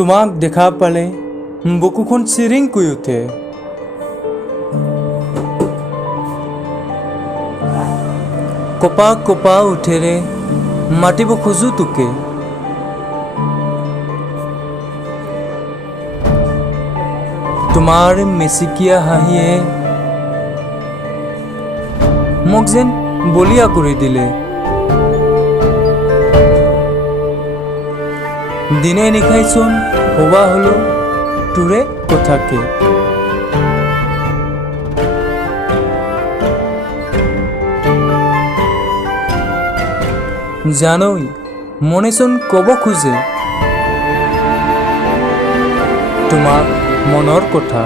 তোমাক দেখা পালে বুকুখন চিৰিংকৈ উঠে। কপা কপা উঠেৰে মাতিব খোজো তোকে। তোমাৰ মেচিকিয়া হাঁহিয়ে মোক যেন বলিয়া কৰি দিলে। দিনে নিশাইচোন ভবা হলো তোৰে কথাকে। জানই মনেচোন ক'ব খোজে তোমাক মনৰ কথা।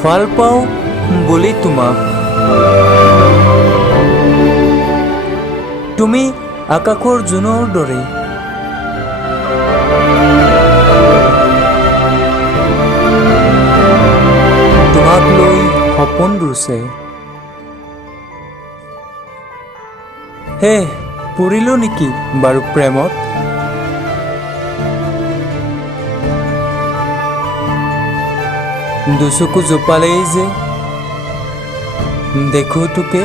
ভাল পাওঁ বুলি তোমাক, তুমি আকাশৰ জোনৰ দৰে। তোমাক লৈ সপোন ৰুছে। হে পৰিলো নেকি বাৰু প্ৰেমত? দুচকু জোপালেই যে দেখো তোকে